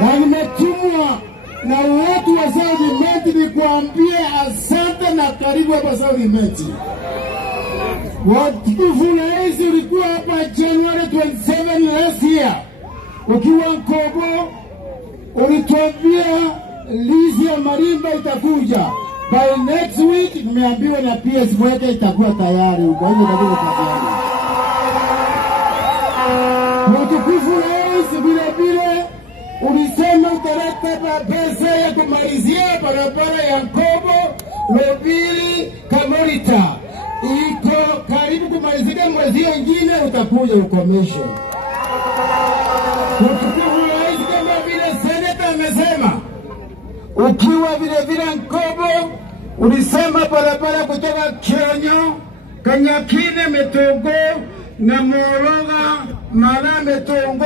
na nimetumwa na watu wa South ni kuambia asante na karibu hapa South. Watukufu rais ulikuwa hapa January 27 last year. Ukiwa Nkobo ulituambia lizi ya marimba itakuja. By next week nimeambiwa na PS Mweke itakuwa tayari. Kwa hivyo itakuwa tayari. Watukufu rais vile ulisema utaleta pesa ya kumalizia barabara ya Nkobo, Lobiri, Kamorita. Iko karibu kumalizika, mwezi mwingine utakuja ukomesho. Watukufu rais kama vile seneta amesema, ukiwa vile Nkobo ulisema barabara kutoka Kionyo, Kanyakine, Metongo na Moroga, Mara, Metongo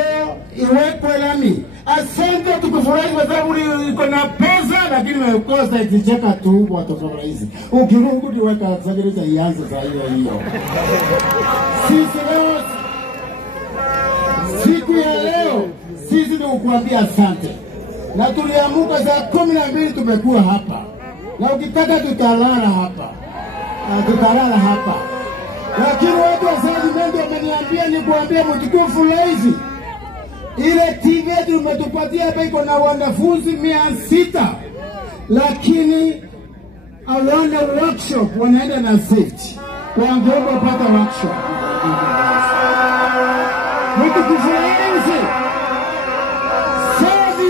iwekwe lami. Asante tukufurahi kwa sababu iko na pesa, lakini umekosa ikicheka tu watu rais. Ukirudi weka sagereza ianze saa hiyo. Sisi leo, siku ya leo, sisi tukuambia asante. Na tuliamuka saa 12 tumekuwa hapa. Na ukitaka tutalala hapa. Lakini watu wa South wameniambia ni kuambia mtukufu rais, ile TV tumetupatia hapa iko na wanafunzi 600, lakini hawana workshop, wanaenda na safety. Wangeomba pata workshop. Mtukufu rais, South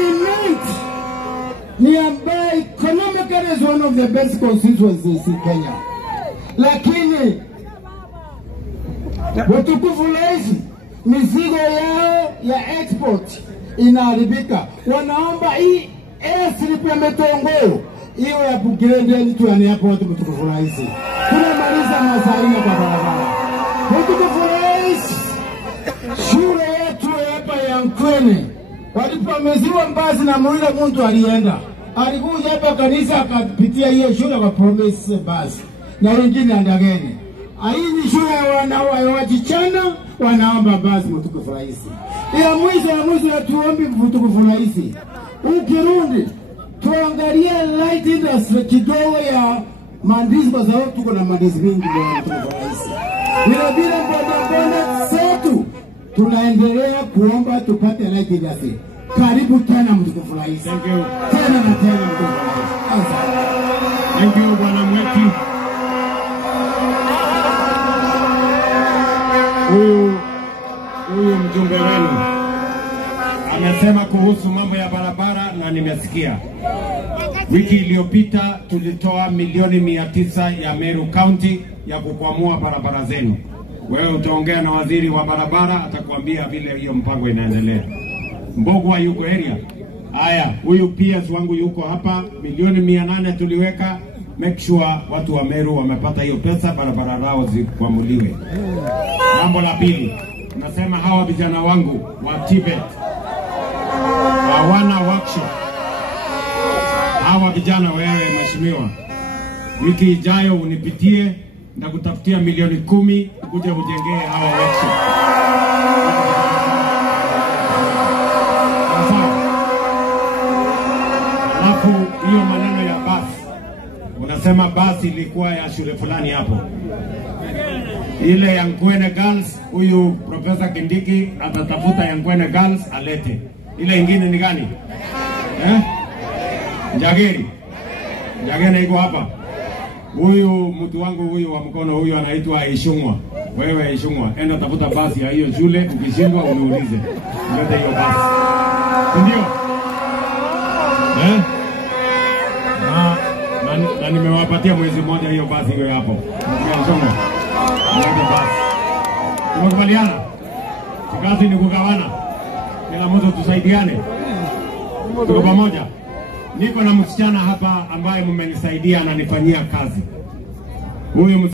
ni ambaye economically is one of the best constituencies in Kenya. Lakini watukufu rais, mizigo yao ya export inaharibika. Wanaomba hii airstrip ya Metongo hiyo ya Bugende ni tuane hapo watu mtukufu rais. Tunamaliza masaini kwa barabara. Mtukufu rais, shule yetu hapa ya Nkwene walipomeziwa mbasi na mwile mtu alienda. Alikuja hapa kanisa akapitia hiyo shule kwa promise basi. Na wengine andageni. Hii ni shule ya wajichana wanaomba basi mtukufu rais. Ya mwisho tuombe mtukufu rais. Ukirundi tuangalie light industry kidogo ya mandizi kwa sababu tuko na mandizi mingi kwa mtukufu rais. Bila boda zetu tunaendelea kuomba tupate light industry. Karibu tena mtukufu rais. Thank you. Tena mtukufu rais. Thank you bwana Mweki. Huyu mjumbe wenu amesema kuhusu mambo ya barabara na nimesikia. Wiki iliyopita tulitoa milioni 900 ya Meru County ya kukwamua barabara zenu. Wewe utaongea na waziri wa barabara atakwambia vile hiyo mpango inaendelea. Mbogwa yuko area. Haya, huyu PS wangu yuko hapa, milioni 800 tuliweka. Make sure watu wa Meru wamepata hiyo pesa, barabara zao zikwamuliwe. Jambo la pili, nasema hawa vijana wangu wa Tibet hawana workshop. Hawa vijana wewe mheshimiwa, wiki ijayo unipitie na kutafutia milioni 10 kuja ujengee hawa workshop. Alafu hiyo maneno ya basi, unasema basi ilikuwa ya shule fulani hapo. Ile ya Nkwene Girls, huyu Profesa Kindiki atatafuta ya Nkwene Girls alete. Ile ingine ni gani? Njageri. Njageri iko hapa. Huyu mtu wangu huyu wa mkono huyu anaitwa Ishungwa. Wewe Ishungwa, enda tafuta basi ya hiyo shule, ukishindwa uniulize. Leta hiyo basi. Ndio. Na nimewapatia mwezi mmoja hiyo basi hiyo hapo. Ishungwa. Leta basi. Tumekubaliana? Kazi ni kugawana. Kila mtu tusaidiane. Tuko pamoja. Niko na msichana hapa ambaye mmenisaidia na nifanyia kazi. Huyu